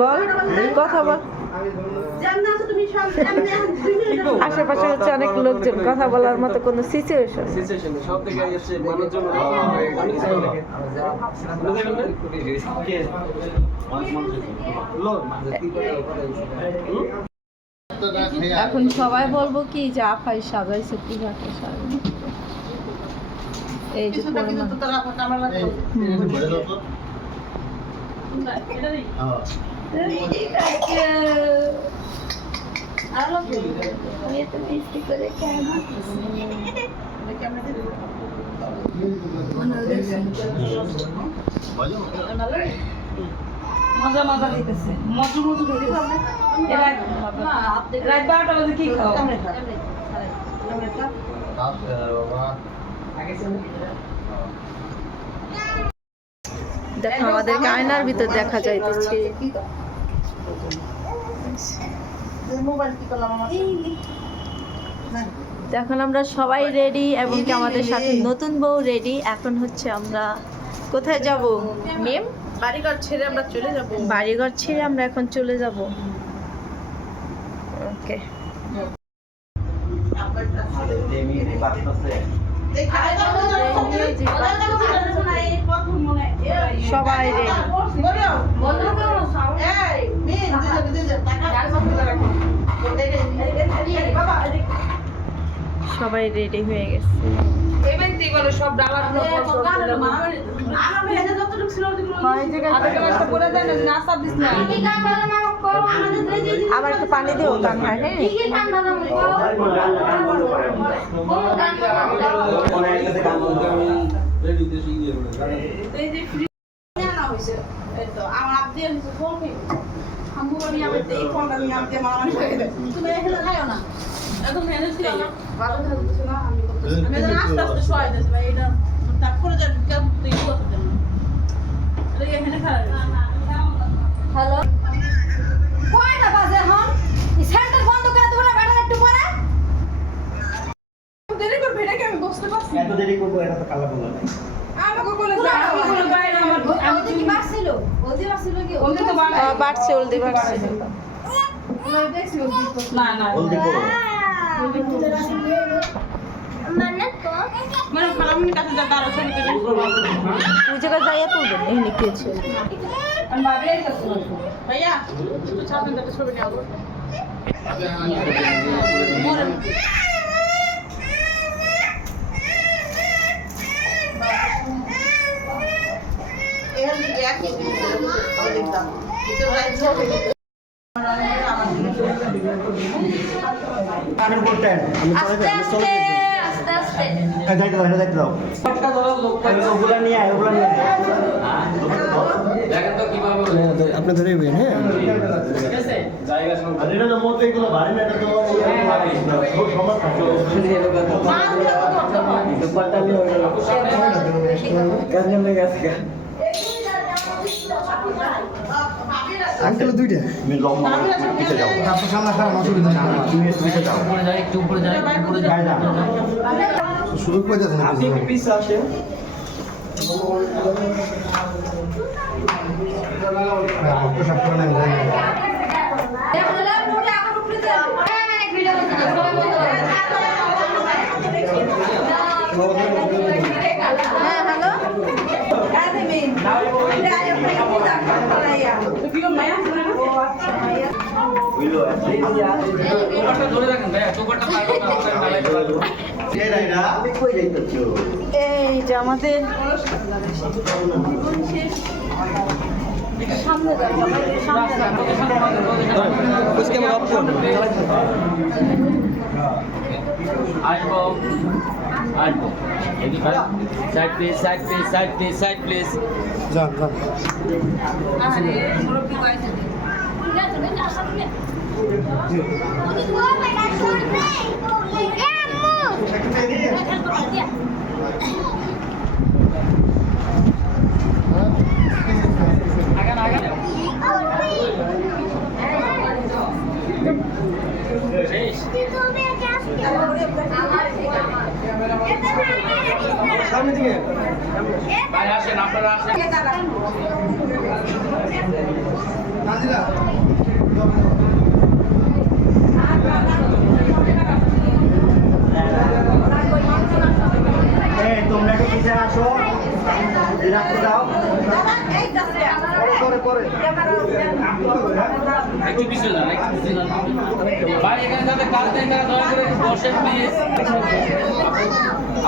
বল কথা বল। আশেপাশে হচ্ছে অনেক লোকজন, কথা বলার মতো কোনো সিচুয়েশন সব থেকে এসে মানুষজন এখন সবাই বলবো কি যে আফাই সাজাইছে কি রাখে সাজাই এই যে মজা মজা দিতেছে মজু মজু করে রাত 12টা বাজে কি খাও? দেখো আমাদেরকে আয়নার ভিতর দেখা যাইতেছে। এখন আমরা সবাই রেডি এবং কি আমাদের সাথে নতুন বউ রেডি। এখন হচ্ছে আমরা কোথায় যাব? মেম বাড়িঘর ছেড়ে আমরা চলে যাব। বাড়িঘর ছেড়ে আমরা এখন চলে যাব। ওকে সবাই রেডি, সবাই রেডি হয়ে গেছে। সব ডালা আবার একটু পানি দিও কান্না। হ্যাঁ হ্যালো কয়টা বাজে এখন? সেন্টার বন্ধ করে তোমরা বেটা একটু পরে দেরি করবে নাকি? আমি বসতে পারছি এত দেরি করব, এটা তো কালা বলা নাই। আমাকে বলে যা আমি কোনো বাইরে আমার ওদি কি বাড়ছিল? ওদি বাড়ছিল কি? ওদি তো বাড়ছে, ওদি বাড়ছে না না ওদি কো মানে তো মানে খালামনি কাছে যা দাঁড়া ছবি তুলে ওই জায়গা যাইয়া তুলবে এখানে কি আছে আমি ভাবি আইতাছি ভাইয়া একটু সামনে একটা ছবি নিয়ে আসবো। আপনি ধরে হ্যাঁ আঙ্কেল দুইটা সুযোগ পাইতেছেন এই যে আমাদের সামনে Side please, side please, side please, side please. যান সামনে দিকে ভাই আসেন, আপনারা আসেন। তোমরা কি কিসে আসো রাখতে দাও পরে পরে একটু পিছনে যান, একটু পিছনে যান। ভাই এখানে যাতে কাজ নেই তারা দয়া করে বসেন প্লিজ।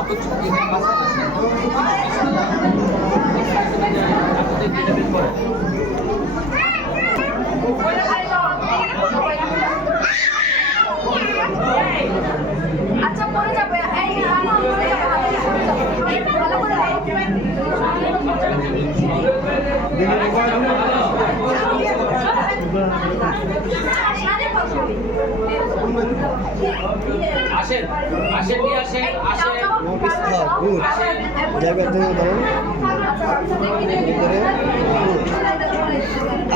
আপনি চুপ করে পাশে আসেন। আপনাদের যেটা বের করেন। আচ্ছা পরে যাবে এই পরে যাবে ভালো করে আসেন, আসেন নিয়ে আসেন, আসেন। জায়গা থেকে দাঁড়ান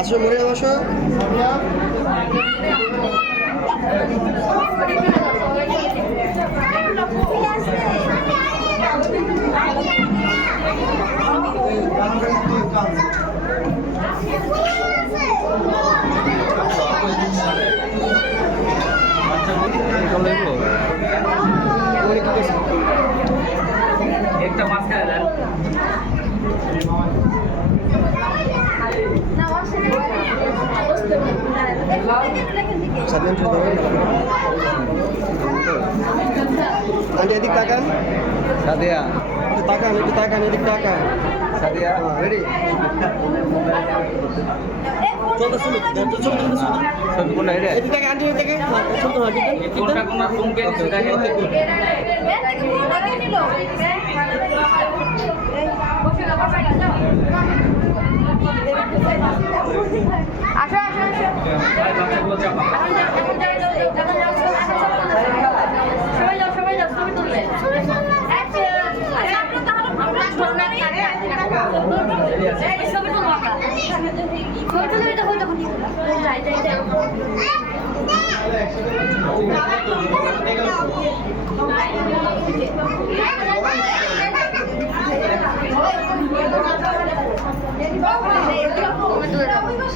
আসো মরে আসো একটা মাঝখানে দেন। আন্টি এদিক তাকান সাদিয়া, তাকান একটু তাকান এদিক তাকান সাদিয়া, রেডি চলতে শুনুন সব কোন এরিয়া? এদিক থেকে আন্টি এদিক থেকে চলতে হয় কোনটা কোন ফোন কে দিছে দেখেন। আসো আসো আসো ভাই বাচ্চাগুলো চাপা। সবাই যাও ছবি তুলবে ছবি তুলবো আমরা ছবি তুলবে তো হয়তো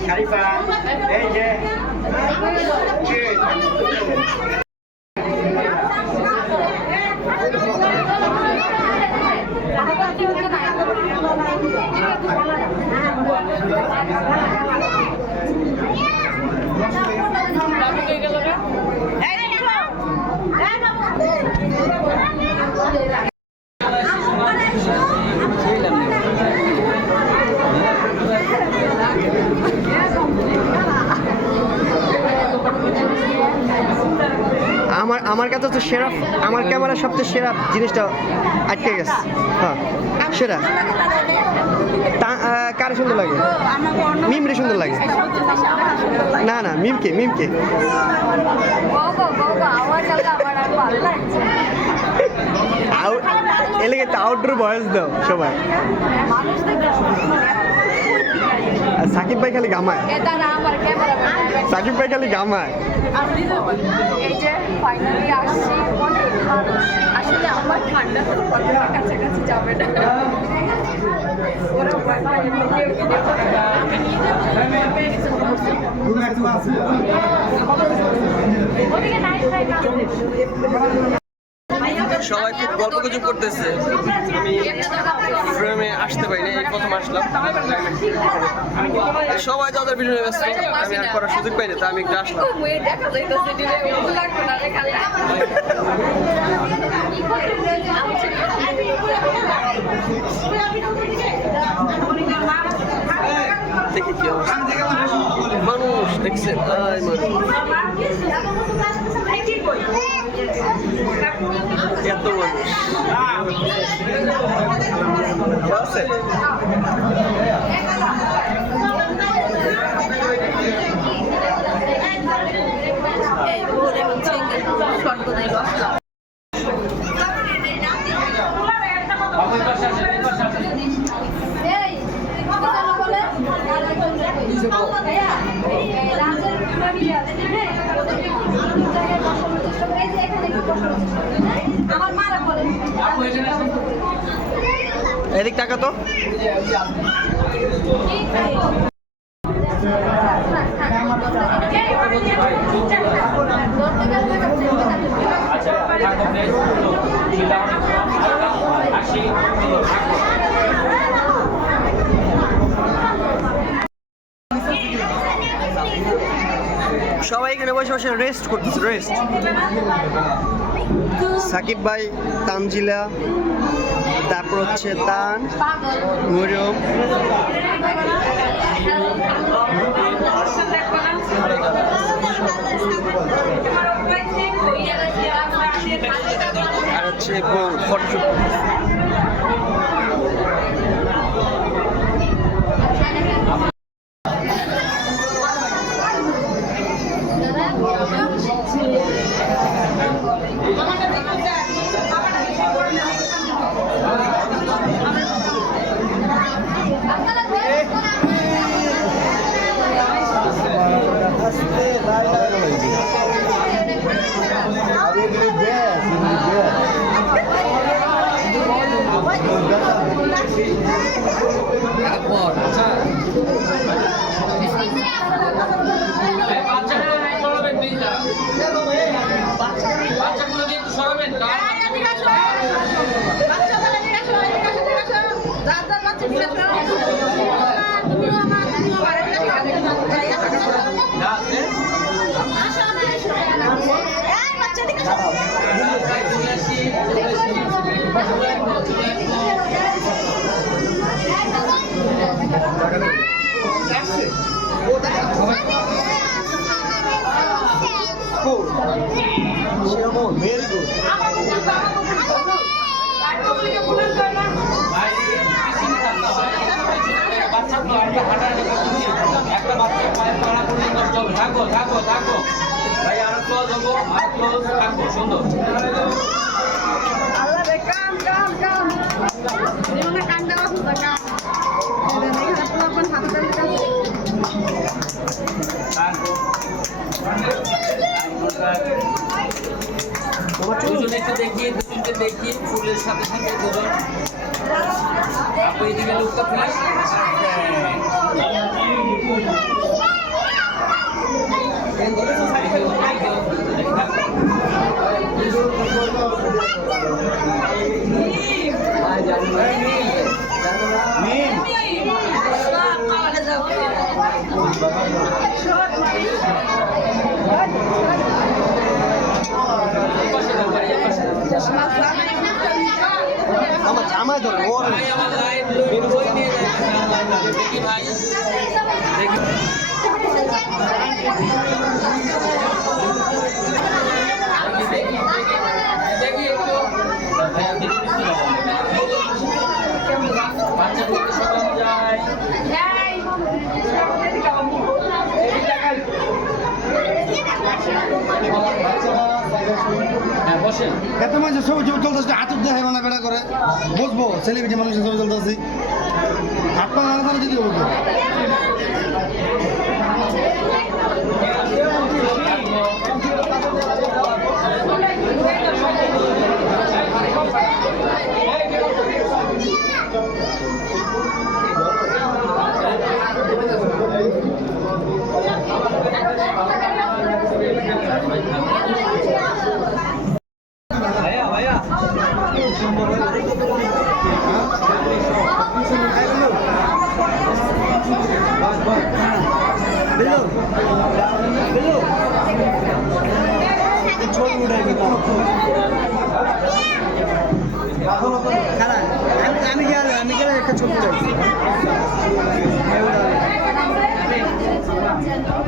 শারিফা এই যে আমার কাছে তো সেরা আমার ক্যামেরার সবচেয়ে সেরা জিনিসটা আটকে গেছে হ্যাঁ সেরা কার সুন্দর লাগে মিমরে সুন্দর লাগে না না মিমকে এলাকায় তো আউটডোর বয়স দাও সবাই আর সাকিব ভাই খালি গামায় এই যে ফাইনালি আসছি অনেক মানুষ আসলে আমার ঠান্ডা তো কতটা কাছাকাছি যাবে না ওরা ভয় পায় কেউ ভিডিও করে আমি ওদিকে নাইট ফাইট সবাই খুব গল্প গুজব করতেছে আমি ফ্রেমে আসতে পারিনি এই প্রথম আসলাম সবাই তাদের ভিডিও ব্যস্ত আমি আর করার সুযোগ পাইনি তো আমি একটু আসলাম দেখা যাইতেছে দিলে লাগবে না রে কালে দেখি কি অবস্থা মানুষ দেখছেন এত মানুষ আছে এই ওরে হচ্ছে শর্ট করে বসলাম আমার পাশে আসেন, এই পাশে আসেন। এই কত জন বলে রাজের ভাবিয়া হ্যাঁ জায়গায় বসানোর চেষ্টা করে এই যে এখানে একটু বসানোর চেষ্টা করে আমার মারা বলে আপু এখানে আসেন। এদিক টাকা তো আচ্ছা থাকো প্লিজ আসি সবাই এখানে বসে বসে রেস্ট করতেছে রেস্ট সাকিব ভাই তানজিলা তারপর হচ্ছে তান মরিয়ম আর হচ্ছে ফটোশুট Very good. একটা বাচ্চা পায়ে পাড়া পড়লে কষ্ট হবে থাকো থাকো থাকো ভাই আর ক্লোজ হবো আর ক্লোজ থাকো সুন্দর আল্লাহ রে কাম কাম কাম জীবনে কাম দেওয়া সুন্দর কাম এখানে পুরোপুরি হাতে টানতে থাকো দুজন একটু দেখিয়ে দুজনকে দেখিয়ে ফুলের সাথে সাথে দুজন আপু এদিকে লুকটা প্লিজ আমার ধর ওর ভাই আমার লাইভ বই নিয়ে যাচ্ছে দেখি ভাই দেখি দেখি একটু বাচ্চাদেরকে সবাই যায় হ্যাঁ বসেন এত মানুষের ছবি ছবি চলতেছে হাত দেখাই বানা বেড়া করে বসবো সেলিব্রিটি মানুষের ছবি চলতেছি হাত পা না দিতে বলবো ভাইয়া ভাইয়া আমি গেলে একটা ছবি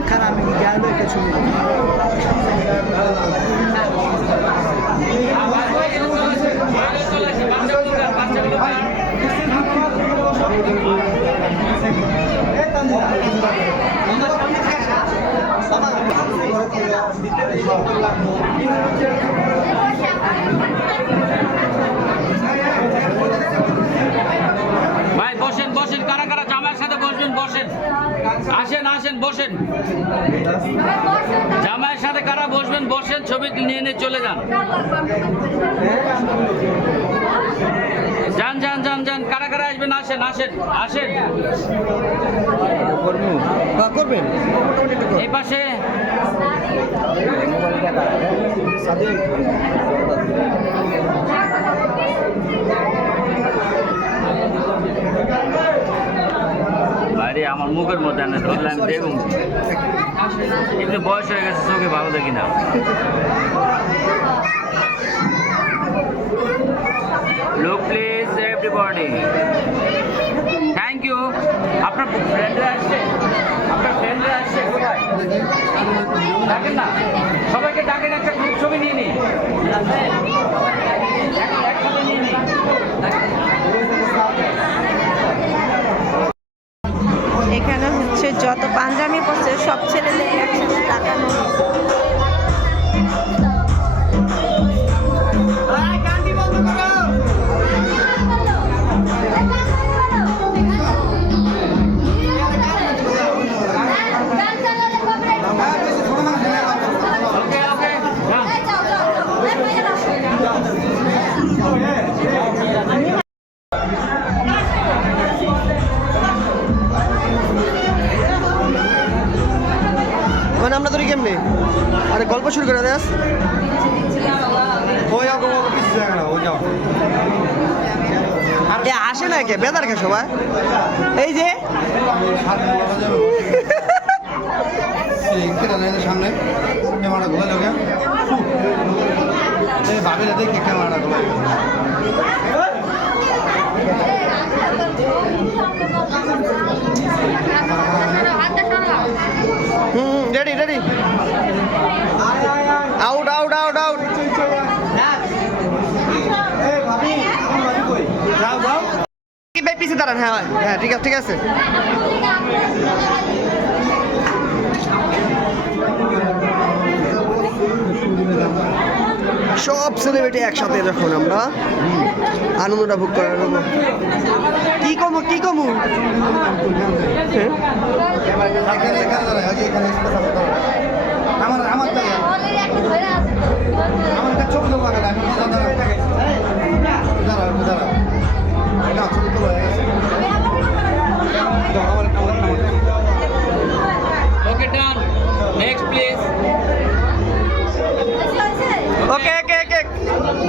খারাপ আমি গেলে একটা ছবি ভাই বসেন বসেন কারা কারা জামাইয়ের সাথে বসবেন বসেন আসেন আসেন বসেন জামাইয়ের সাথে কারা বসবেন বসেন ছবি নিয়ে নিয়ে চলে যান যান যান যান যান কারা কারা আসবেন আসেন আসেন আসেন করবেন মোটামুটি একটু এই পাশে আরে আমার মুখের মধ্যে না ধরলে আমি দেখুন একটু বয়স হয়ে গেছে চোখে ভালো দেখি না Look please everybody. Thank you. আপনার ফ্রেন্ডরা আসছে কোথায় ডাকেন না সবাইকে ডাকেন একটা গ্রুপ ছবি নিয়ে নিন একসাথে নিয়ে নিন এখানে হচ্ছে যত পাঞ্জাবি পড়ছে সব ছেলেদের একসাথে টাকানো মানে আমরা ধরি কেমনি আরে গল্প শুরু করে দেস আসে না কে বেদার খে সবাই এই যে সামনে ক্যামেরা ঘুরে লোকে ভাবিরা দেখি ক্যামেরা ঘুরে ready ready out out out out পিছিয়ে দাঁড়ান হ্যাঁ হ্যাঁ ঠিক আছে ঠিক আছে সব সেলিব্রিটি একসাথে যখন আমরা আনন্দটা ভোগ করার কি কমু কি কমু আমার আমার আমার চোখ দেবো Okay, done. Next, please. ওকে ওকে ওকে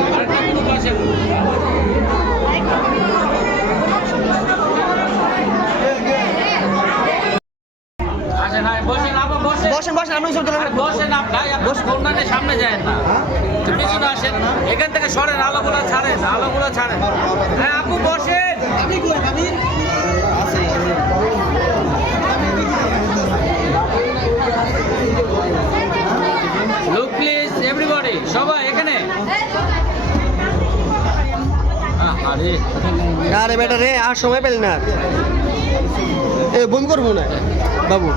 আরেকটা গ্রুপ আসেন আসেন বসেন আপা বসেন বসেন বসেন আমি সব আরে বসেন ভাই বসে কোনখানে সামনে যায় না পিছনে আসেন এখান থেকে সরেন আলোগুলো ছাড়েন হ্যাঁ আপু বসেন আপনি কই ভাবি লুক প্লিজ এভরিবডি সবাই এখানে আরে আরে বেটা রে আর সময় পেল না এ বন্ধ করবো না বাবু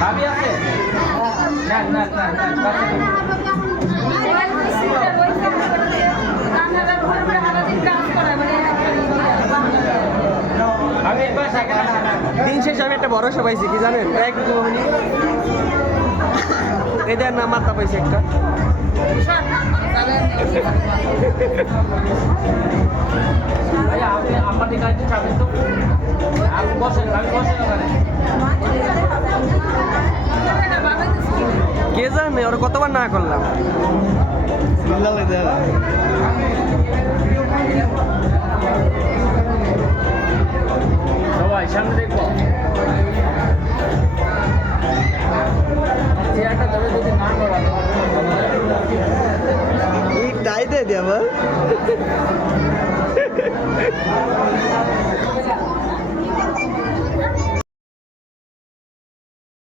ভাবি আছে না দিন শেষে আমি একটা বড় পাইছি কি জানেন এদের নাম মাথা পাইছি একটা ভাইয়া আপনি আমাদের গাড়িতে চাবেন তো আপনি বসেন আমি বসেন ওখানে কে জানে ওরা কতবার না করলাম সবাই সামনে দেখবো চেয়ারটা ধরে যদি না করা টাই দে দিয়ে আমার